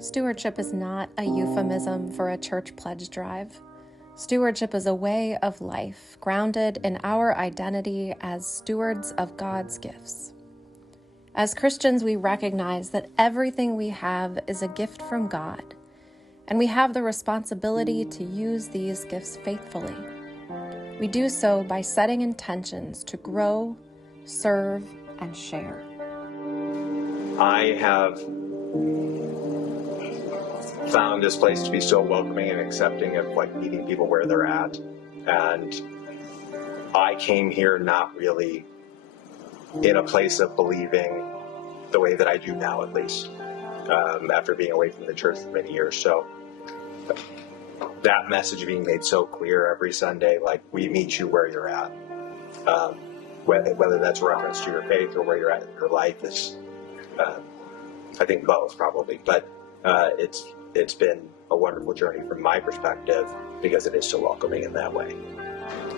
Stewardship is not a euphemism for a church pledge drive. Stewardship is a way of life grounded in our identity as stewards of God's gifts. As Christians, we recognize that everything we have is a gift from God, and we have the responsibility to use these gifts faithfully. We do so by setting intentions to grow, serve, and share. I have found this place to be so welcoming and accepting of meeting people where they're at. And I came here not really in a place of believing the way that I do now, at least, after being away from the church for many years. So that message being made so clear every Sunday, we meet you where you're at, whether that's reference to your faith or where you're at in your life is, I think both probably, but it's been a wonderful journey from my perspective because it is so welcoming in that way.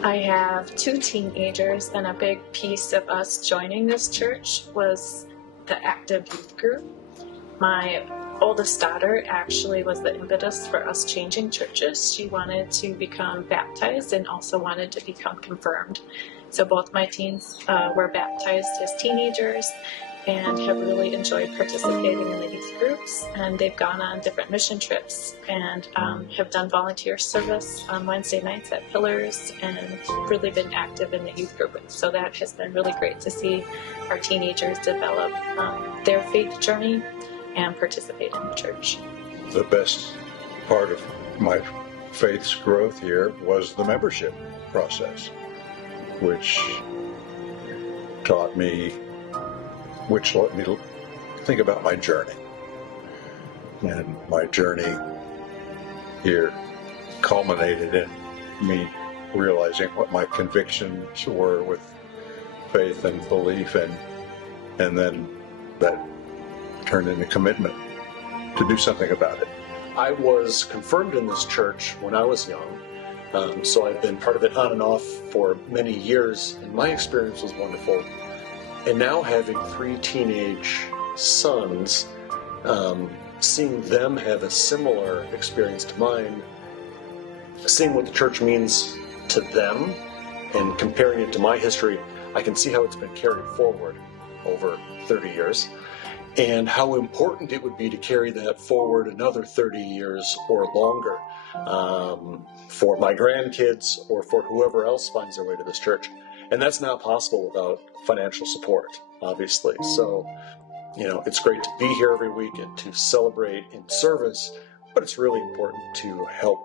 I have 2 teenagers, and a big piece of us joining this church was the active youth group. My oldest daughter actually was the impetus for us changing churches. She wanted to become baptized and also wanted to become confirmed. So both my teens were baptized as teenagers and have really enjoyed participating in the youth groups, and they've gone on different mission trips and have done volunteer service on Wednesday nights at Pillars and really been active in the youth group. So that has been really great to see our teenagers develop their faith journey and participate in the church. The best part of my faith's growth here was the membership process, which let me think about my journey. And my journey here culminated in me realizing what my convictions were with faith and belief, and then that turned into commitment to do something about it. I was confirmed in this church when I was young, so I've been part of it on and off for many years, and my experience was wonderful. And now having 3 teenage sons, seeing them have a similar experience to mine, seeing what the church means to them and comparing it to my history, I can see how it's been carried forward over 30 years and how important it would be to carry that forward another 30 years or longer for my grandkids or for whoever else finds their way to this church. And that's not possible without financial support, obviously. So, it's great to be here every week and to celebrate in service, but it's really important to help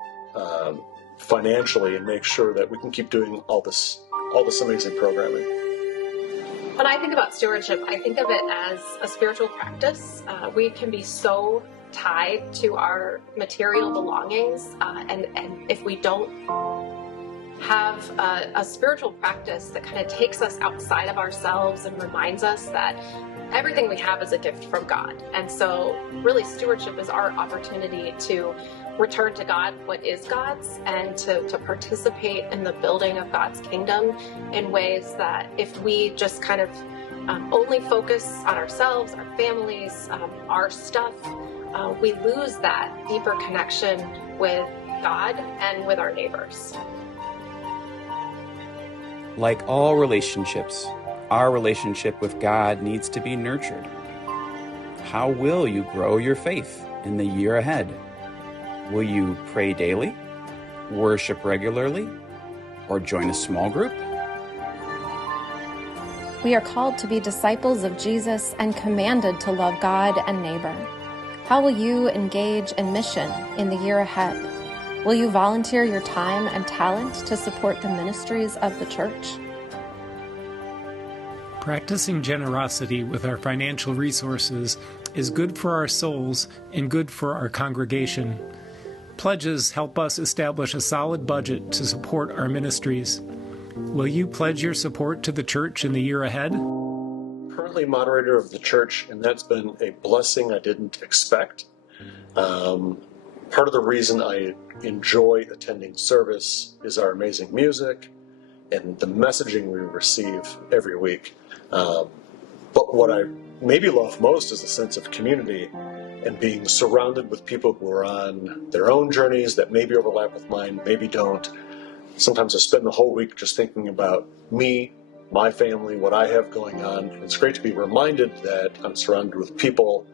financially and make sure that we can keep doing all this amazing programming. When I think about stewardship, I think of it as a spiritual practice. We can be so tied to our material belongings, and if we don't have a spiritual practice that kind of takes us outside of ourselves and reminds us that everything we have is a gift from God. And so really stewardship is our opportunity to return to God what is God's and to participate in the building of God's kingdom in ways that if we just kind of only focus on ourselves, our families, our stuff, we lose that deeper connection with God and with our neighbors. Like all relationships, our relationship with God needs to be nurtured. How will you grow your faith in the year ahead? Will you pray daily, worship regularly, or join a small group? We are called to be disciples of Jesus and commanded to love God and neighbor. How will you engage in mission in the year ahead? Will you volunteer your time and talent to support the ministries of the church? Practicing generosity with our financial resources is good for our souls and good for our congregation. Pledges help us establish a solid budget to support our ministries. Will you pledge your support to the church in the year ahead? Currently moderator of the church, and that's been a blessing I didn't expect. Part of the reason I enjoy attending service is our amazing music and the messaging we receive every week. But what I maybe love most is a sense of community and being surrounded with people who are on their own journeys that maybe overlap with mine, maybe don't. Sometimes I spend the whole week just thinking about me, my family, what I have going on. It's great to be reminded that I'm surrounded with people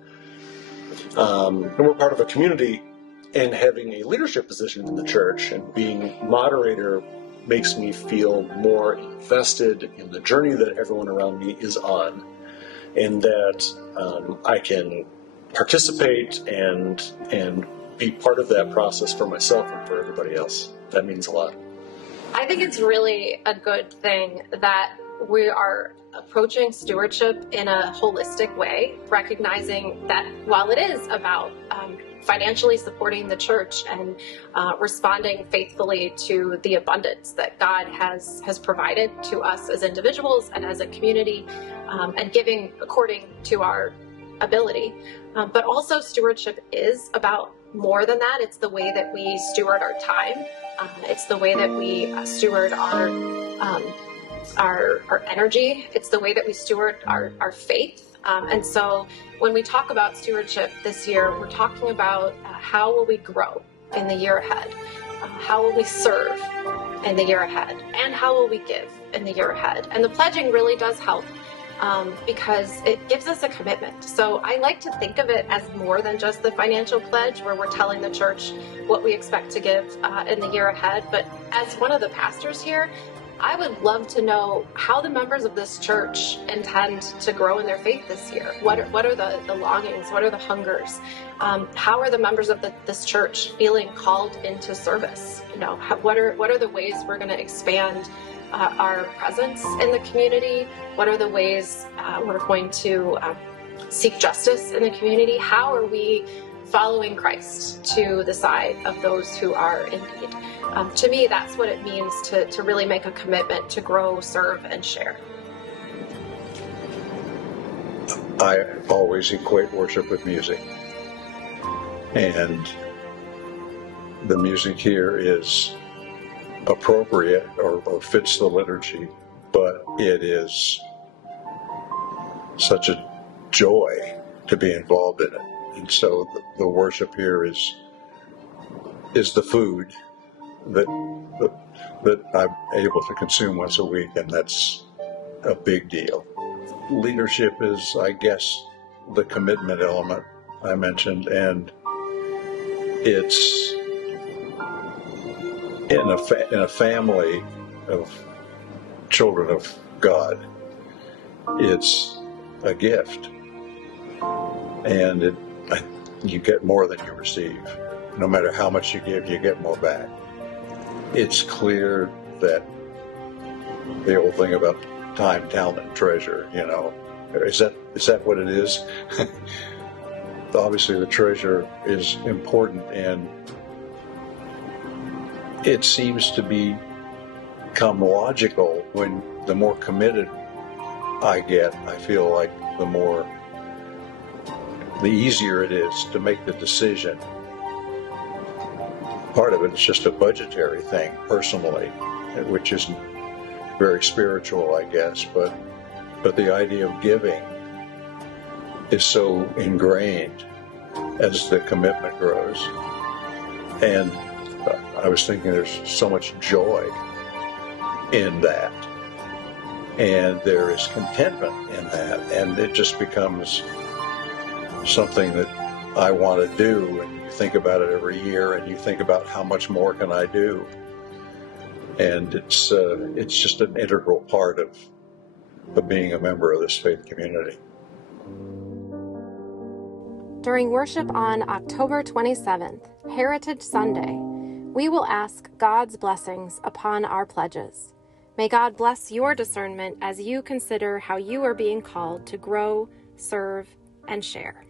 and we're part of a community, and having a leadership position in the church and being moderator makes me feel more invested in the journey that everyone around me is on, and that I can participate and be part of that process for myself and for everybody else. That means a lot. I think it's really a good thing that we are approaching stewardship in a holistic way, recognizing that while it is about financially supporting the church and responding faithfully to the abundance that God has provided to us as individuals and as a community, and giving according to our ability. But also stewardship is about more than that. It's the way that we steward our time. It's the way that we steward our energy. It's the way that we steward our faith. And so when we talk about stewardship this year, we're talking about how will we grow in the year ahead? How will we serve in the year ahead? And how will we give in the year ahead? And the pledging really does help because it gives us a commitment. So I like to think of it as more than just the financial pledge where we're telling the church what we expect to give in the year ahead. But as one of the pastors here, I would love to know how the members of this church intend to grow in their faith this year. What are the longings? What are the hungers? How are the members of this church feeling called into service? What are the ways we're going to expand our presence in the community? What are the ways we're going to seek justice in the community? How are we following Christ to the side of those who are in need? To me, that's what it means to really make a commitment to grow, serve, and share. I always equate worship with music. And the music here is appropriate or fits the liturgy, but it is such a joy to be involved in it. And so the worship here is the food that I'm able to consume once a week, and that's a big deal. Leadership is, I guess, the commitment element I mentioned, and it's in a family of children of God. It's a gift, and you get more than you receive. No matter how much you give, you get more back. It's clear that the old thing about time, talent, and treasure, is that what it is? Obviously the treasure is important, and it seems to become logical when the more committed I get, I feel like the easier it is to make the decision. Part of it is just a budgetary thing, personally, which isn't very spiritual, I guess, but the idea of giving is so ingrained as the commitment grows. And I was thinking there's so much joy in that, and there is contentment in that, and it just becomes something that I want to do. And you think about it every year, and you think about how much more can I do, and it's just an integral part of being a member of this faith community. During worship on October 27th, Heritage Sunday, we will ask God's blessings upon our pledges. May God bless your discernment as you consider how you are being called to grow, serve, and share.